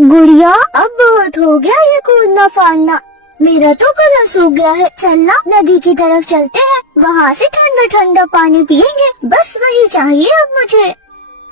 गुड़िया अब बहुत हो गया ये कूदना फाड़ना, मेरा तो गला सूख गया है। चलना नदी की तरफ चलते हैं, वहाँ से ठंडा ठंडा पानी पियेंगे, बस वही चाहिए अब मुझे।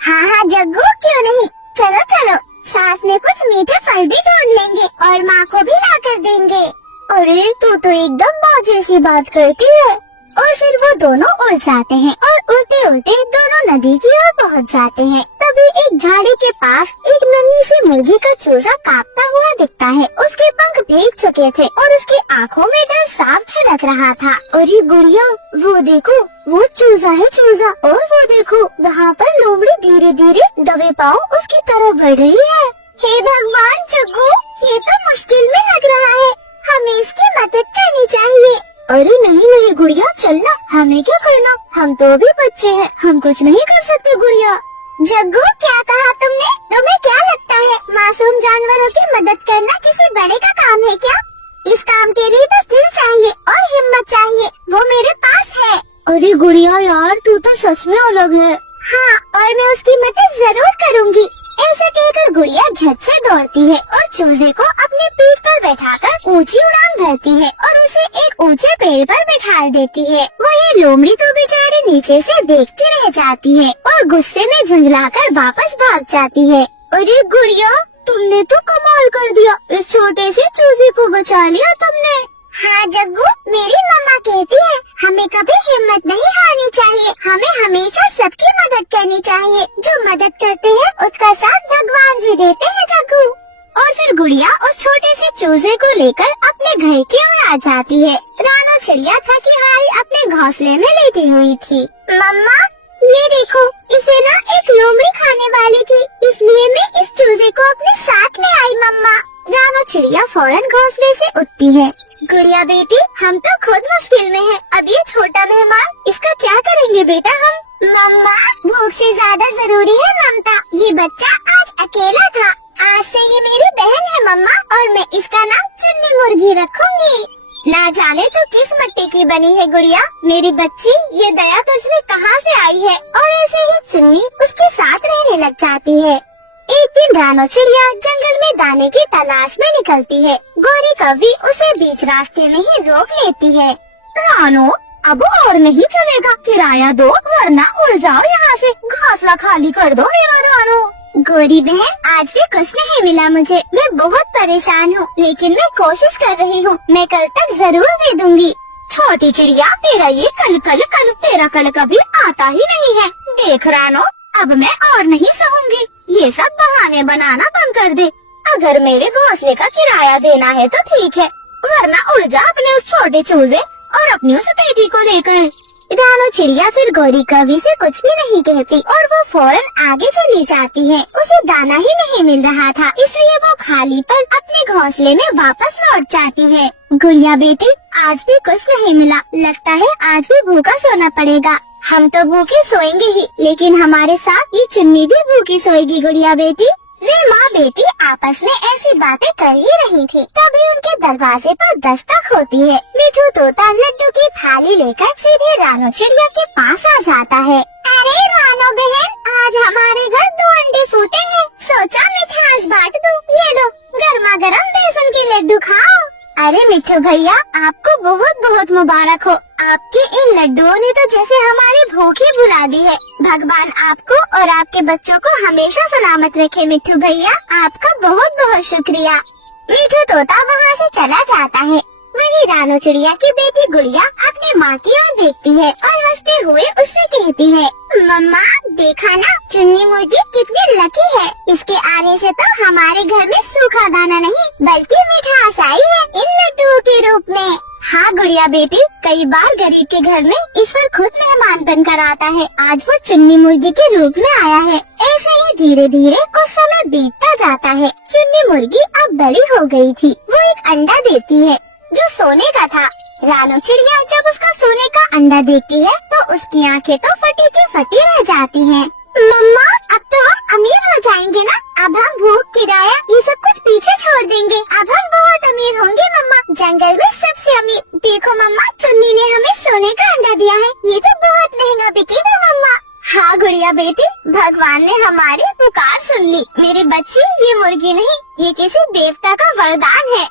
हाँ हाँ जग्गू, क्यों नहीं, चलो चलो, साथ में कुछ मीठे फल भी ढूंढ लेंगे और माँ को भी ला कर देंगे। अरे तू तो एकदम माँ जैसी बात करती है। और फिर वो दोनों उड़ जाते हैं और उड़ते उड़ते दोनों नदी की ओर पहुँच जाते हैं। तभी एक झाड़ी के पास एक नन्ही सी मुर्गी का चूजा कांपता हुआ दिखता है। उसके पंख भीग चुके थे और उसकी आंखों में डर साफ झलक रहा था। अरे गुड़िया वो देखो, वो चूजा है चूजा, और वो देखो वहाँ पर लोमड़ी धीरे धीरे दबे पाँव उसकी तरफ बढ़ रही है। हे भगवान जग्गू, ये तो मुश्किल में लग रहा है, हमें इसकी मदद करनी चाहिए। अरे नहीं नहीं गुड़िया, चलना, हमें क्या करना, हम तो अभी बच्चे हैं, हम कुछ नहीं कर सकते गुड़िया। जग्गू क्या कहा तुमने? तुम्हें क्या लगता है मासूम जानवरों की मदद करना किसी बड़े का काम है क्या? इस काम के लिए बस दिल चाहिए और हिम्मत चाहिए, वो मेरे पास है। अरे गुड़िया यार, तू तो सच में अलग है। हाँ, और मैं उसकी मदद जरूर करूँगी। ऐसा कहकर गुड़िया झट से दौड़ती है और चूजे को अपनी पीठ पर बैठाकर ऊंची उड़ान भरती है और उसे एक ऊंचे पेड़ पर बैठा देती है। वही लोमड़ी तो बेचारी नीचे से देखती रह जाती है और गुस्से में झुंझलाकर वापस भाग जाती है। अरे गुड़िया, तुमने तो कमाल कर दिया, इस छोटे से चूजे को बचा लिया तुमने। हाँ जग्गू, मेरी मम्मा कहती है हमें कभी हिम्मत नहीं हारनी चाहिए, हमें हमेशा सबकी मदद करनी चाहिए। जो मदद करते हैं उसका साथ भगवान जी देते हैं जग्गू। और फिर गुड़िया उस छोटे से चूजे को लेकर अपने घर की ओर आ जाती है। रानो चिड़िया थकी हारी अपने घोंसले में लेटी हुई थी। मम्मा ये देखो, इसे ना एक लोमड़ी खाने वाली थी, इसलिए मैं इस चूजे को अपने साथ ले आई मम्मा। रानो चिड़िया फौरन घोंसले से उठती है। गुड़िया बेटी, हम तो खुद मुश्किल में हैं, अब ये छोटा मेहमान, इसका क्या करेंगे बेटा हम? मम्मा भूख से ज्यादा जरूरी है ममता, ये बच्चा आज अकेला था, आज से ये मेरी बहन है मम्मा, और मैं इसका नाम चुन्नी मुर्गी रखूंगी। ना जाने तो किस मिट्टी की बनी है गुड़िया, मेरी बच्ची, ये दया तुझमें कहाँ से आई है? और ऐसे ही चुन्नी उसके साथ रहने लग जाती है। एक दिन रानो चिड़िया जंगल में दाने की तलाश में निकलती है। गोरी कौवी उसे बीच रास्ते में ही रोक लेती है। रानो, अब और नहीं चलेगा, किराया दो वरना उड़ जाओ यहाँ से, घोंसला खाली कर दो मेरा रानो। गोरी बहन, आज भी कुछ नहीं मिला मुझे, मैं बहुत परेशान हूँ, लेकिन मैं कोशिश कर रही हूँ, मैं कल तक जरूर दे दूंगी। छोटी चिड़िया, तेरा ये कल तेरा कल कभी आता ही नहीं है। देख रानो, अब मैं और नहीं सहूंगी, ये सब बहाने बनाना बंद कर दे। अगर मेरे घोंसले का किराया देना है तो ठीक है, वरना उड़ जा अपने उस छोटे चूजे और अपनी उस बेटी को लेकर। रानो चिड़िया फिर गोरी कौवी से कुछ भी नहीं कहती और वो फौरन आगे चली जाती है। उसे दाना ही नहीं मिल रहा था, इसलिए वो खाली पर अपने घोंसले में वापस लौट जाती है। गुड़िया बेटी, आज भी कुछ नहीं मिला, लगता है आज भी भूखा सोना पड़ेगा। हम तो भूखे सोएंगे ही, लेकिन हमारे साथ ये चुन्नी भी भूखी सोएगी गुड़िया बेटी। वे माँ बेटी आपस में ऐसी बातें कर ही रही थी, तभी उनके दरवाजे पर दस्तक होती है। मिठू तोता लड्डू की थाली लेकर सीधे रानो चिड़िया के पास आ जाता है। अरे रानो बहन, आज हमारे घर 2 अंडे फूटे हैं, सोचा मिठास बांट दूं, ये लो गर्मा गर्म बेसन के लड्डू खाओ। अरे मिठू भैया, आपको बहुत बहुत मुबारक हो, आपके इन लड्डुओं ने तो जैसे हमारी भूख ही भुला दी है। भगवान आपको और आपके बच्चों को हमेशा सलामत रखे मिठू भैया, आपका बहुत बहुत शुक्रिया। मिठू तोता वहाँ से चला जाता है। वही रानो चिड़िया की बेटी गुड़िया अपनी माँ की ओर देखती है और हंसते हुए उससे कहती है, मम्मा देखा ना, चुन्नी मुर्गी कितनी लकी है, इसके आने से तो हमारे घर में सूखा दाना नहीं बल्कि मिठास आई है इन लड्डुओं के रूप में। हाँ गुड़िया बेटी, कई बार गरीब के घर में ईश्वर खुद मेहमान बनकर आता है, आज वो चुन्नी मुर्गी के रूप में आया है। ऐसे ही धीरे धीरे कुछ समय बीतता जाता है। चुन्नी मुर्गी अब बड़ी हो गई थी। वो एक अंडा देती है जो सोने का था। रानो चिड़िया जब उसका सोने का अंडा देखती है तो उसकी आंखें तो फटी की फटी रह जाती हैं। मम्मा, अब तो हम अमीर हो जाएंगे ना, अब हम भूख, किराया ये सब कुछ पीछे छोड़ देंगे, अब हम बहुत अमीर होंगे मम्मा, जंगल में सबसे अमीर। देखो मम्मा, चुन्नी ने हमें सोने का अंडा दिया है, ये तो बहुत महंगा बिकेगा मम्मा। हाँ गुड़िया बेटी, भगवान ने हमारी पुकार सुन ली। मेरे बच्चे, ये मुर्गी नहीं, ये किसी देवता का वरदान है।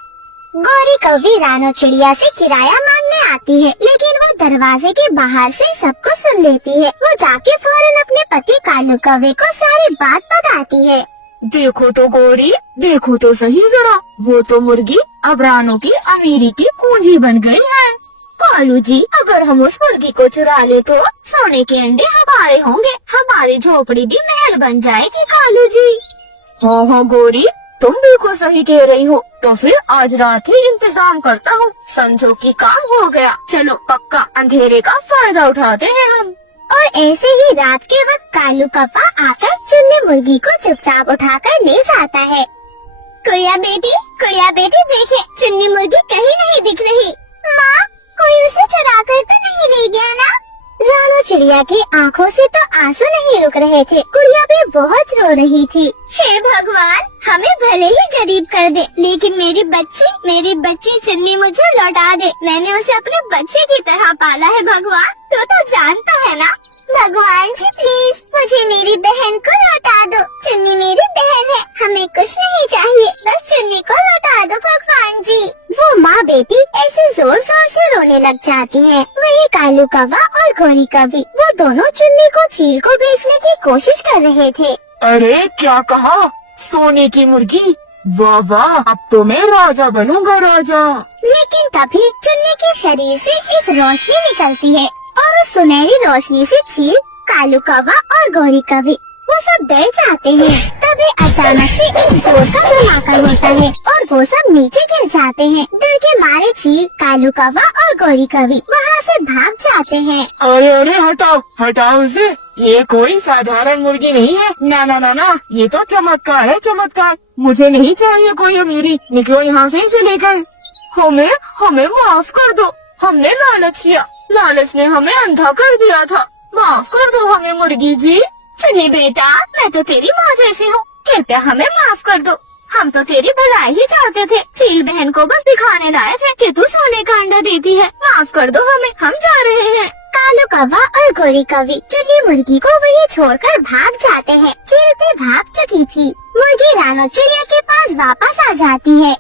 गौरी कौवी रानो चिड़िया से किराया मांगने आती है, लेकिन वो दरवाजे के बाहर से सब कुछ सुन लेती है। वो जाके फौरन अपने पति कालू कौवे को सारी बात बताती है। देखो तो गौरी, देखो तो सही जरा, वो तो मुर्गी अब रानो की अमीरी की कुंजी बन गई है। कालू जी, अगर हम उस मुर्गी को चुरा ले तो सोने के अंडे हमारे होंगे, हमारी झोपड़ी भी महल बन जाएगी। कालू जी। हाँ हाँ गौरी, तुम बिल्कुल सही कह रही हो। तो फिर आज रात ही इंतजाम करता हूँ, समझो कि काम हो गया। चलो पक्का अंधेरे का फायदा उठाते हैं हम। और ऐसे ही रात के वक्त कालू कौवा आकर चुन्नी मुर्गी को चुपचाप उठाकर ले जाता है। कुड़िया बेटी देखे, चुन्नी मुर्गी कहीं नहीं दिख रही। माँ, कोई उसे चुरा कर तो नहीं ले गया ना? रानो चिड़िया की आंखों से तो आंसू नहीं रुक रहे थे। गुड़िया भी बहुत रो रही थी। हे भगवान, हमें भले ही गरीब कर दे, लेकिन मेरी बच्ची चुन्नी मुझे लौटा दे। मैंने उसे अपने बच्चे की तरह पाला है भगवान, तो जानता है ना। भगवान जी प्लीज मुझे मेरी बहन को लौटा दो। चुन्नी मेरी बहन है, हमें कुछ नहीं चाहिए, बस चुन्नी को लौटा दो भगवान जी। वो माँ बेटी ऐसे जोर जोर से रोने लग जाती हैं। वही कालू कौवा और गौरी कौवी, वो दोनों चुन्नी को चील को बेचने की कोशिश कर रहे थे। अरे क्या कहा, सोने की मुर्गी, वाह वाह, अब तो मैं राजा बनूंगा, राजा। लेकिन तभी चुन्नी के शरीर से एक रोशनी निकलती है और उस सुनहरी रोशनी से चील, कालू कौवा और गौरी कौवी वो सब डर जाते हैं। तभी अचानक से एक जोर का धमाका होता है और वो सब नीचे गिर जाते हैं। डर के मारे चील, कालू कौवा और गौरी कौवी वहाँ से भाग जाते हैं। अरे अरे हटाओ हटाओ उसे, ये कोई साधारण मुर्गी नहीं है। ना ना ना ना, ये तो चमत्कार है, चमत्कार। मुझे नहीं चाहिए कोई अमीरी, निकलो यहाँ से इसे लेकर। हमें माफ कर दो, हमने लालच किया, लालच ने हमें अंधा कर दिया था। माफ कर दो हमें मुर्गी जी। चुन्नी बेटा, मैं तो तेरी माँ जैसी हूँ, कृपया हमें माफ कर दो। हम तो तेरी भलाई ही चाहते थे, चील बहन को बस दिखाने लाए थे कि तू सोने का अंडा देती है। माफ कर दो हमें, हम जा रहे हैं। कालू कौवा और गौरी कौवी चुन्नी मुर्गी को वहीं छोड़कर भाग जाते हैं। चील भी भाग चुकी थी। मुर्गी रानो चिड़िया के पास वापस आ जाती है।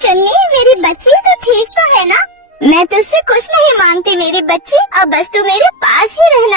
चुन्नी मेरी बच्ची, तो ठीक तो है ना? मैं तुझसे कुछ नहीं मांगती मेरी बच्ची, अब बस तू मेरे पास ही रहना।